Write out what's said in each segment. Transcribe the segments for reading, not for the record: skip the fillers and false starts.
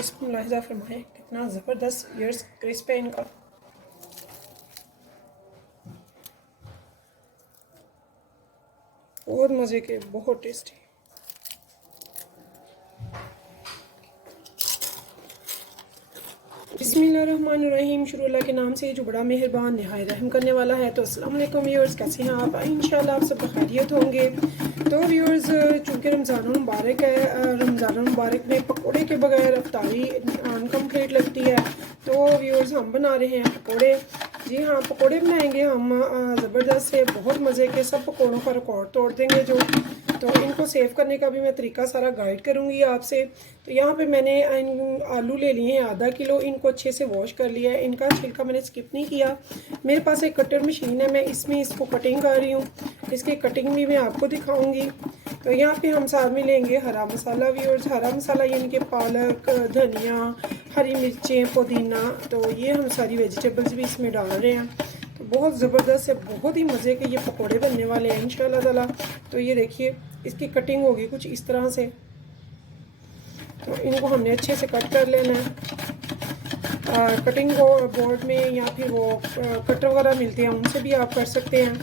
Crisp मुलाहिजा फरमाएं, कितना ज़बरदस्त viewers crisp है इनका। बहुत मज़े के, बहुत टेस्टी। बिस्मिल्लाहिर्रहमानिर्रहीम, शुरू अल्लाह के नाम से जो बड़ा मेहरबान निहायत रहम करने वाला है। तो अस्सलाम वालेकुम व्यूअर्स, कैसे हैं आप? इंशाल्लाह आप सब खैरियत होंगे। तो व्यूअर्स, चूँकि रमज़ान मुबारक है, रमज़ान मुबारक में पकोड़े के बगैर अफ्तारी अनकम्प्लीट लगती है। तो व्यूअर्स, हम बना रहे हैं पकोड़े। जी हाँ, पकोड़े बनाएंगे हम ज़बरदस्त से, बहुत मज़े के। सब पकोड़ों का रिकॉर्ड तोड़ देंगे जो। तो इनको सेव करने का भी मैं तरीका सारा गाइड करूँगी आपसे। तो यहाँ पे मैंने आलू ले लिए हैं आधा किलो, इनको अच्छे से वॉश कर लिया है। इनका छिलका मैंने स्किप नहीं किया। मेरे पास एक कटर मशीन है, मैं इसमें इसको कटिंग कर रही हूँ। इसकी कटिंग भी मैं आपको दिखाऊंगी। तो यहाँ पे हम साथ में लेंगे हरा मसाला व्यूअर्स। हरा मसाला यानी कि पालक, धनिया, हरी मिर्चें, पुदीना। तो ये हम सारी वेजिटेबल्स भी इसमें डाल रहे हैं। तो बहुत ज़बरदस्त है, बहुत ही मज़े के ये पकोड़े बनने वाले हैं इंशाल्लाह ताला। तो ये देखिए, इसकी कटिंग होगी कुछ इस तरह से। तो इनको हमने अच्छे से कट कर लेना है। कटिंग बोर्ड में या फिर वो कटर वगैरह मिलते हैं, उनसे भी आप कर सकते हैं।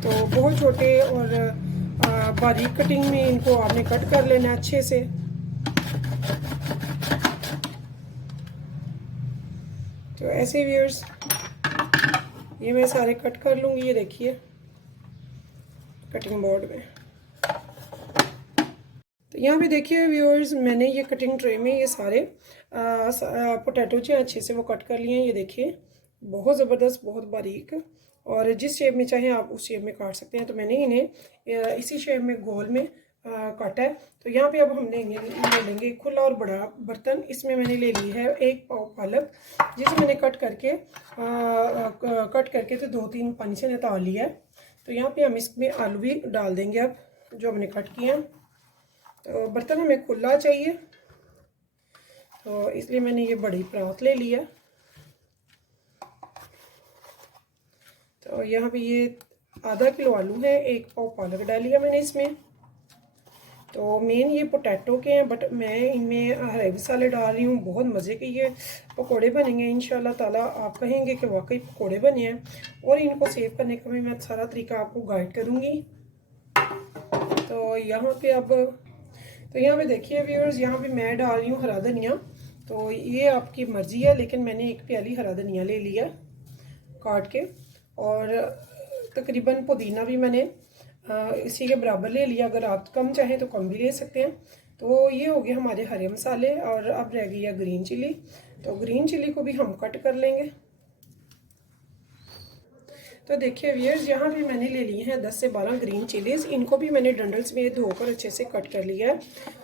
तो बहुत छोटे और बारीक कटिंग में इनको आपने कट कर लेना है अच्छे से। तो ऐसे व्यूअर्स, ये मैं सारे कट कर लूँगी। ये देखिए कटिंग बोर्ड में। तो यहाँ पे देखिए व्यूअर्स, मैंने ये कटिंग ट्रे में ये सारे पोटैटो जो अच्छे से वो कट कर लिए हैं। ये देखिए, बहुत ज़बरदस्त, बहुत बारीक, और जिस शेप में चाहें आप उस शेप में काट सकते हैं। तो मैंने इन्हें इसी शेप में गोल में काटा है। तो यहाँ पे अब हमने ले लेंगे खुला और बड़ा बर्तन। इसमें मैंने ले ली है 1 पाव पालक, जिसे मैंने कट करके तो 2-3 पानी से निकाल लिया है। तो यहाँ पे हम इसमें आलू भी डाल देंगे अब, जो हमने कट किए हैं। तो बर्तन हमें खुला चाहिए, तो इसलिए मैंने ये बड़ी परात ले लिया। तो यहाँ पे ये आधा किलो आलू है, 1 पाव पालक डाली है मैंने इसमें। तो मेन ये पोटैटो के हैं, बट मैं इनमें हरे मसाले डाल रही हूँ। बहुत मज़े के ये पकोड़े बनेंगे इंशाल्लाह ताला। आप कहेंगे कि वाकई पकोड़े बने हैं। और इनको सेव करने का भी मैं सारा तरीका आपको गाइड करूँगी। तो यहाँ पे अब, तो यहाँ पे देखिए व्यूअर्स, यहाँ पे मैं डाल रही हूँ हरा धनिया। तो ये आपकी मर्ज़ी है, लेकिन मैंने 1 प्याली हरा धनिया ले लिया काट के। और तकरीबन पुदीना भी मैंने इसी के बराबर ले लिया। अगर आप कम चाहें तो कम भी ले सकते हैं। तो ये हो गए हमारे हरे मसाले। और अब रह गई है ग्रीन चिली। तो ग्रीन चिली को भी हम कट कर लेंगे। तो देखिए व्यूअर्स, यहाँ भी मैंने ले लिए हैं 10 से 12 ग्रीन चिलीज़। इनको भी मैंने डंडल्स में धोकर अच्छे से कट कर लिया है।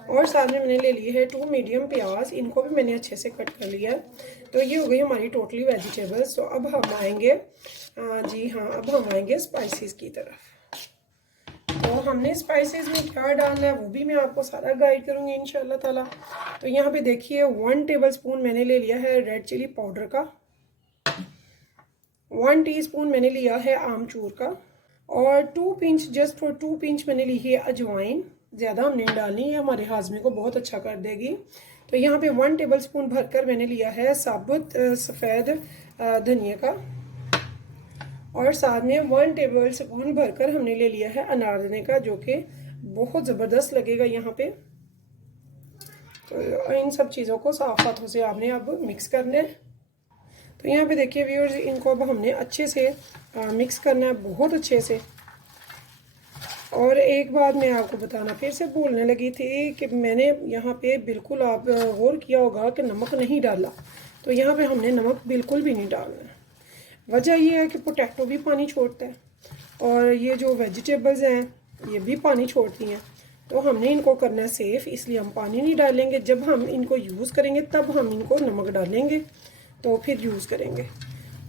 और साथ में मैंने ले लिए है 2 मीडियम प्याज, इनको भी मैंने अच्छे से कट कर लिया है। तो ये हो गई हमारी टोटली वेजिटेबल्स। तो अब हम आएंगे, जी हाँ, अब हम आएंगे स्पाइसेस की तरफ। तो हमने स्पाइसेस में क्या डालना है वो भी मैं आपको सारा गाइड करूँगी इंशाल्लाह ताला। तो यहाँ पे देखिए 1 टेबलस्पून मैंने ले लिया है रेड चिली पाउडर का। 1 टीस्पून मैंने लिया है आमचूर का। और 2 पिंच, जस्ट फॉर 2 पिंच मैंने ली है अजवाइन। ज़्यादा हमने डालनी है, हमारे हाजमे को बहुत अच्छा कर देगी। तो यहाँ पे 1 टेबलस्पून भरकर मैंने लिया है साबुत सफ़ेद धनिया का। और साथ में 1 टेबलस्पून भरकर हमने ले लिया है अनारदाने का, जो कि बहुत ज़बरदस्त लगेगा यहाँ पे। तो इन सब चीज़ों को साफ हाथों से आपने अब मिक्स करना है। तो यहाँ पे देखिए व्यूअर्स, इनको अब हमने अच्छे से मिक्स करना है, बहुत अच्छे से। और एक बात मैं आपको बताना फिर से भूलने लगी थी कि मैंने यहाँ पे बिल्कुल, आप गौर किया होगा कि नमक नहीं डाला। तो यहाँ पे हमने नमक बिल्कुल भी नहीं डालना है। वजह यह है कि पोटैटो भी पानी छोड़ता है और ये जो वेजिटेबल्स हैं ये भी पानी छोड़ती हैं। तो हमने इनको करना है सेफ़, इसलिए हम पानी नहीं डालेंगे। जब हम इनको यूज़ करेंगे तब हम इनको नमक डालेंगे, तो फिर यूज़ करेंगे।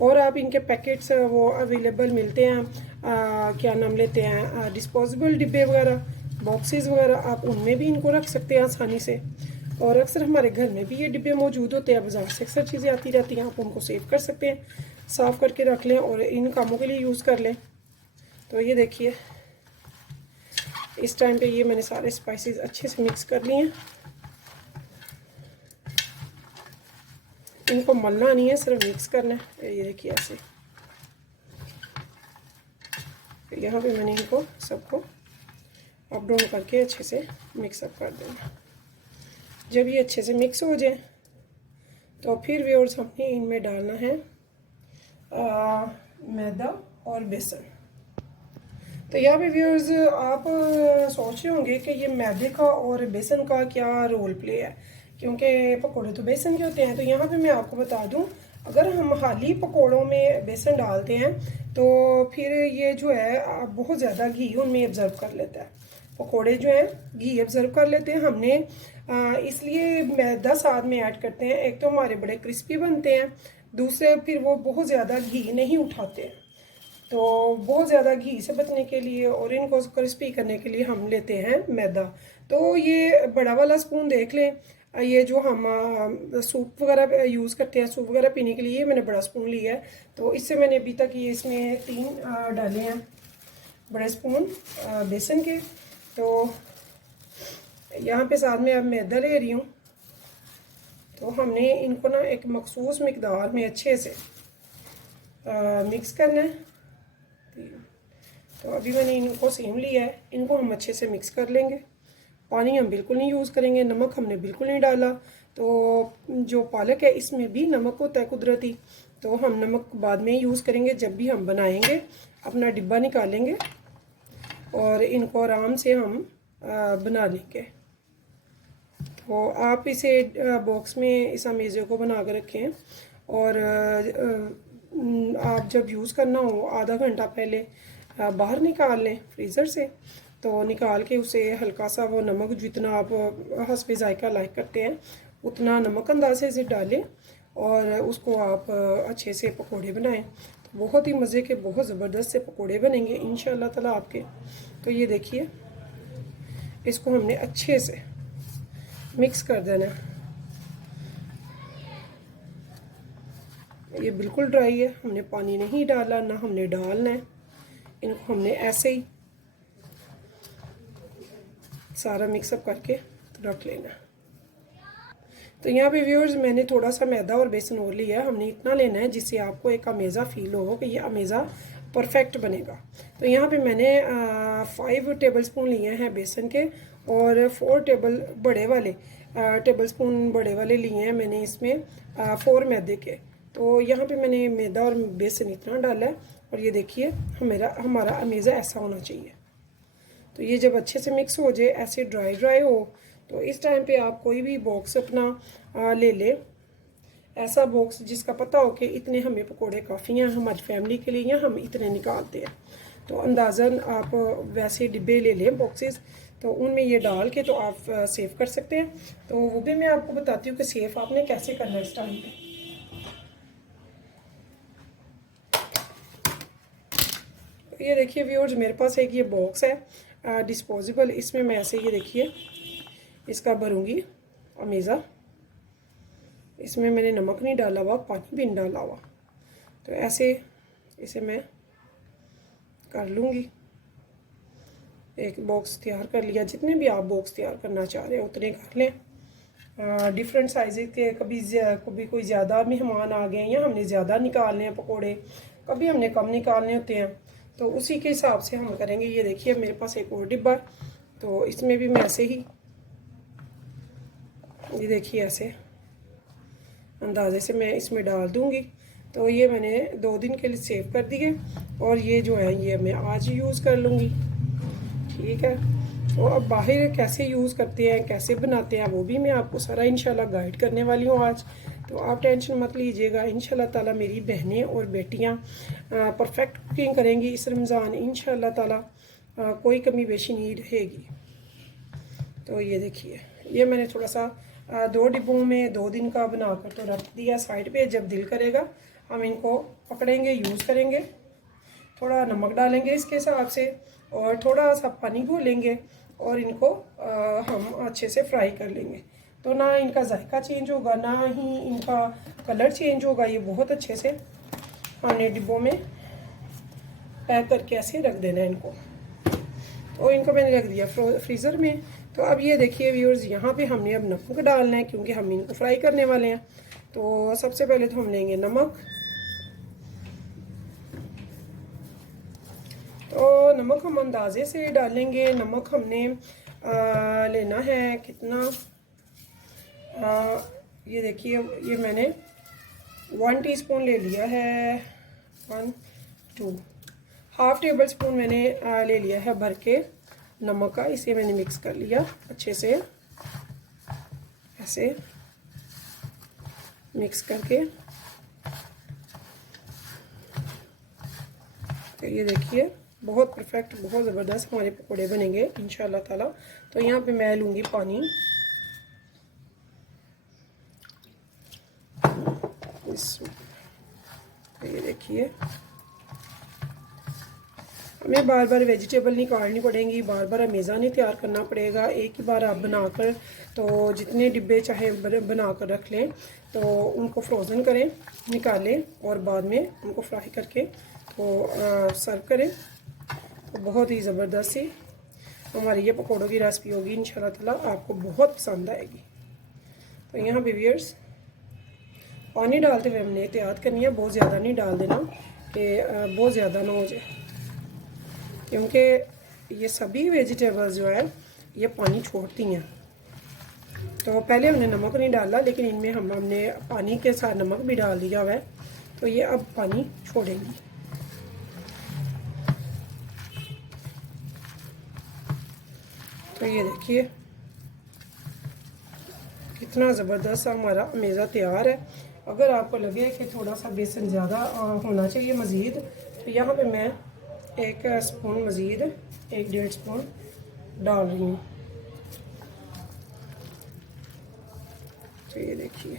और आप इनके पैकेट्स वो अवेलेबल मिलते हैं, क्या नाम लेते हैं, डिस्पोजेबल डिब्बे वगैरह, बॉक्सेस वगैरह, आप उनमें भी इनको रख सकते हैं आसानी से। और अक्सर हमारे घर में भी ये डिब्बे मौजूद होते हैं, बाज़ार से अक्सर चीज़ें आती रहती हैं, आप उनको सेव कर सकते हैं, साफ़ करके रख लें और इन कामों के लिए यूज़ कर लें। तो ये देखिए, इस टाइम पे ये मैंने सारे स्पाइसेस अच्छे से मिक्स कर लिए हैं। इनको मलना नहीं है, सिर्फ मिक्स करना है। ये देखिए ऐसे। यहाँ पे मैंने इनको सबको अप डाउन करके अच्छे से मिक्सअप कर देना। जब ये अच्छे से मिक्स हो जाए तो फिर व्यूअर्स हमने इनमें डालना है मैदा और बेसन। तो यहाँ पे व्यूअर्स आप सोच रहे होंगे कि ये मैदे का और बेसन का क्या रोल प्ले है, क्योंकि पकोड़े तो बेसन के होते हैं। तो यहाँ पे मैं आपको बता दूँ, अगर हम खाली पकोड़ों में बेसन डालते हैं तो फिर ये जो है बहुत ज़्यादा घी उनमें ऑब्ज़र्व कर लेता है। पकोड़े जो हैं घी ऑब्ज़र्व कर लेते हैं। हमने इसलिए मैदा साथ में ऐड करते हैं। एक तो हमारे बड़े क्रिस्पी बनते हैं, दूसरे फिर वो बहुत ज़्यादा घी नहीं उठाते हैं। तो बहुत ज़्यादा घी से बचने के लिए और इनको क्रिस्पी करने के लिए हम लेते हैं मैदा। तो ये बड़ा वाला स्पून देख लें, ये जो हम सूप वगैरह यूज़ करते हैं, सूप वगैरह पीने के लिए, मैंने बड़ा स्पून लिया है। तो इससे मैंने अभी तक ये इसमें 3 डाले हैं बड़े स्पून बेसन के। तो यहाँ पे साथ में अब मैदा ले रही हूँ। तो हमने इनको ना एक मखसूस मिकदार में अच्छे से मिक्स करना है। तो अभी मैंने इनको सेम लिया है, इनको हम अच्छे से मिक्स कर लेंगे। पानी हम बिल्कुल नहीं यूज़ करेंगे, नमक हमने बिल्कुल नहीं डाला। तो जो पालक है इसमें भी नमक होता है कुदरती, तो हम नमक बाद में यूज़ करेंगे जब भी हम बनाएंगे। अपना डिब्बा निकालेंगे और इनको आराम से हम बना लेंगे। तो आप इसे बॉक्स में इस अमेज़े को बना कर रखें और आप जब यूज़ करना हो आधा घंटा पहले बाहर निकाल लें फ्रीज़र से। तो निकाल के उसे हल्का सा वो नमक जितना आप हस्बे जायका लाइक करते हैं उतना नमक अंदाजे से डालें और उसको आप अच्छे से पकोड़े बनाएं। तो बहुत ही मज़े के बहुत ज़बरदस्त से पकोड़े बनेंगे इंशाअल्लाह ताला आपके। तो ये देखिए, इसको हमने अच्छे से मिक्स कर देना। ये बिल्कुल ड्राई है, हमने पानी नहीं डाला, ना हमने डालना है। इनको हमने ऐसे ही सारा मिक्सअप करके रख लेना। तो यहाँ पे व्यूअर्स मैंने थोड़ा सा मैदा और बेसन और लिया है। हमने इतना लेना है जिससे आपको एक अमेज़ा फील हो कि ये अमेज़ा परफेक्ट बनेगा। तो यहाँ पे मैंने 5 टेबलस्पून लिए हैं बेसन के और 4 टेबलस्पून बड़े वाले लिए हैं मैंने इसमें 4 मैदे के। तो यहाँ पे मैंने मैदा और बेसन इतना डाला है और ये देखिए हमारा अमेज़ा ऐसा होना चाहिए। तो ये जब अच्छे से मिक्स हो जाए, ऐसे ड्राई हो, तो इस टाइम पे आप कोई भी बॉक्स अपना ले ले, ऐसा बॉक्स जिसका पता हो कि इतने हमें पकोड़े काफ़ी हैं हमारी फैमिली के लिए, या हम इतने निकालते हैं। तो अंदाज़न आप वैसे डिब्बे ले लें बॉक्सेस, तो उनमें ये डाल के तो आप सेव कर सकते हैं। तो वो भी मैं आपको बताती हूँ कि सेव आपने कैसे करना है इस टाइम पे। ये देखिए व्यूअर्स, मेरे पास एक ये बॉक्स है डिस्पोजेबल, इसमें मैं ऐसे ये देखिए इसका भरूंगी अमेज़ा। इसमें मैंने नमक नहीं डाला हुआ, पानी भी नहीं डाला हुआ। तो ऐसे इसे मैं कर लूँगी। एक बॉक्स तैयार कर लिया। जितने भी आप बॉक्स तैयार करना चाह रहे हो उतने कर लें। डिफरेंट साइज़ के, कभी कोई ज़्यादा मेहमान आ गए या हमने ज़्यादा निकालने हैं पकोड़े, कभी हमने कम निकालने होते हैं, तो उसी के हिसाब से हम करेंगे। ये देखिए मेरे पास एक और डिब्बा, तो इसमें भी मैं ऐसे ही, ये देखिए ऐसे अंदाजे से मैं इसमें डाल दूंगी। तो ये मैंने 2 दिन के लिए सेव कर दिए और ये जो है ये मैं आज यूज़ कर लूँगी। ठीक है। तो अब बाहर कैसे यूज़ करते हैं, कैसे बनाते हैं, वो भी मैं आपको सारा इंशाल्लाह गाइड करने वाली हूँ आज। तो आप टेंशन मत लीजिएगा, इंशाल्लाह ताला मेरी बहनें और बेटियाँ परफेक्ट कुकिंग करेंगी इस रमज़ान इंशाल्लाह ताला। कोई कमी बेशी नहीं रहेगी। तो ये देखिए, ये मैंने थोड़ा सा 2 डिब्बों में 2 दिन का बनाकर तो रख दिया साइड पे। जब दिल करेगा हम इनको पकड़ेंगे, यूज़ करेंगे। थोड़ा नमक डालेंगे इसके हिसाब से और थोड़ा सा पानी घोलेंगे और इनको हम अच्छे से फ्राई कर लेंगे। तो ना इनका जायका चेंज होगा, ना ही इनका कलर चेंज होगा। ये बहुत अच्छे से हमने डिब्बों में पैक करके ऐसे रख देना है इनको। तो इनको मैंने रख दिया फ्रीज़र में। तो अब ये देखिए व्यूअर्स, यहाँ पे हमने अब नमक डालना है क्योंकि हम इनको फ्राई करने वाले हैं। तो सबसे पहले तो हम लेंगे नमक। तो नमक हम अंदाजे से डालेंगे। नमक हमने लेना है कितना, ये देखिए, ये मैंने 1 टीस्पून ले लिया है। 1 2 हाफ टेबल स्पून मैंने ले लिया है भर के नमक का। इसे मैंने मिक्स कर लिया अच्छे से, ऐसे मिक्स करके। तो ये देखिए बहुत परफेक्ट, बहुत ज़बरदस्त हमारे पकौड़े बनेंगे इंशाल्लाह ताला। तो यहाँ पे मैं लूँगी पानी। तो ये देखिए हमें बार बार वेजिटेबल निकालनी पड़ेंगी, बार बार अमेज़ा नहीं तैयार करना पड़ेगा। एक ही बार आप बनाकर, तो जितने डिब्बे चाहे बनाकर रख लें, तो उनको फ्रोज़न करें, निकालें और बाद में उनको फ्राई करके तो सर्व करें। तो बहुत ही ज़बरदस्त सी हमारी ये पकौड़ों की रेसिपी होगी इंशाल्लाह ताला, आपको बहुत पसंद आएगी। तो यहाँ पे व्यूअर्स पानी डालते हुए हमने एहतियात करनी है, बहुत ज़्यादा नहीं डाल देना कि बहुत ज़्यादा ना हो जाए, क्योंकि ये सभी वेजिटेबल्स जो है ये पानी छोड़ती हैं। तो पहले हमने नमक नहीं डाला, लेकिन इनमें हमने पानी के साथ नमक भी डाल दिया हुआ है, तो ये अब पानी छोड़ेंगी। तो ये देखिए कितना ज़बरदस्त हमारा अमेज़ा तैयार है। अगर आपको लगे कि थोड़ा सा बेसन ज़्यादा होना चाहिए मज़ीद, तो यहाँ पे मैं 1 स्पून मज़ीद, 1-1.5 स्पून डाल रही हूँ। तो ये देखिए,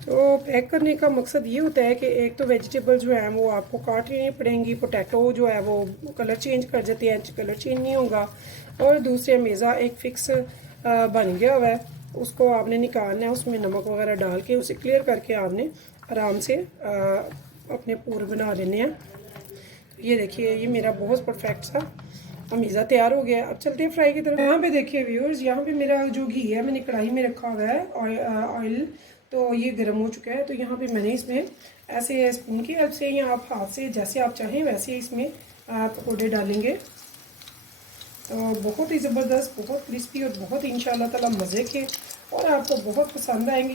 तो पैक करने का मकसद ये होता है कि एक तो वेजिटेबल जो है वो आपको काटनी नहीं पड़ेंगी। पोटैटो जो है वो कलर चेंज कर जाते हैं, कलर चेंज नहीं होगा। और दूसरे अमेज़ा एक फ़िक्स बन गया हुआ है, उसको आपने निकालना है, उसमें नमक वगैरह डाल के उसे क्लियर करके आपने आराम से अपने पूरे बना लेने हैं। ये देखिए ये मेरा बहुत परफेक्ट सा अमेज़ा तैयार हो गया है। अब चलते हैं फ्राई की तरफ। यहाँ पे देखिए व्यूअर्स, यहाँ पे मेरा जो घी है मैंने कढ़ाई में रखा हुआ है ऑयल, तो ये गर्म हो चुका है। तो यहाँ पे मैंने इसमें ऐसे स्पून की हेल्प से या आप हाथ से जैसे आप चाहें वैसे इसमें पकौड़े डालेंगे। तो बहुत ही ज़बरदस्त, बहुत क्रिस्पी और बहुत इंशाल्लाह ताला मज़े के, और आपको बहुत पसंद आएंगे।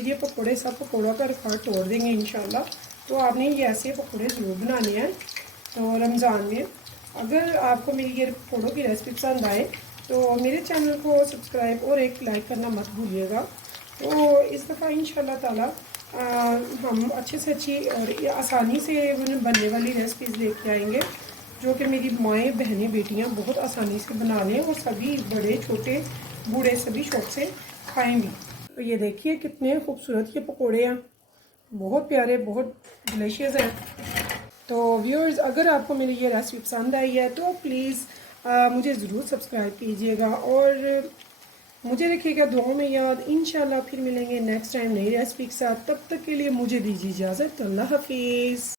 ये पकौड़े सब पकौड़ों का रिकॉर्ड तोड़ देंगे इंशाल्लाह। तो आपने ये ऐसे पकौड़े ज़रूर बनाने हैं। तो रमज़ान में अगर आपको मेरी ये पकौड़ों की रेसिपी पसंद आए तो मेरे चैनल को सब्सक्राइब और एक लाइक करना मत भूलिएगा। तो इस दफ़ा इंशाल्लाह ताला हम अच्छे से अच्छी और आसानी से बनने वाली रेसिपीज़ लेके आएंगे, जो कि मेरी माएँ बहनें बेटियां बहुत आसानी से बना लें और सभी बड़े छोटे बूढ़े सभी शौक से खाएंगी। तो ये देखिए कितने खूबसूरत ये पकौड़े हैं, बहुत प्यारे, बहुत डिलीशियस हैं। तो व्यूअर्स, अगर आपको मेरी ये रेसिपी पसंद आई है तो प्लीज़ मुझे ज़रूर सब्सक्राइब कीजिएगा और मुझे रखिएगा दुआओं में याद। इंशाल्लाह फिर मिलेंगे नेक्स्ट टाइम नई रेसिपी के साथ। तब तक के लिए मुझे दीजिए इजाज़त। अल्लाह हाफिज़।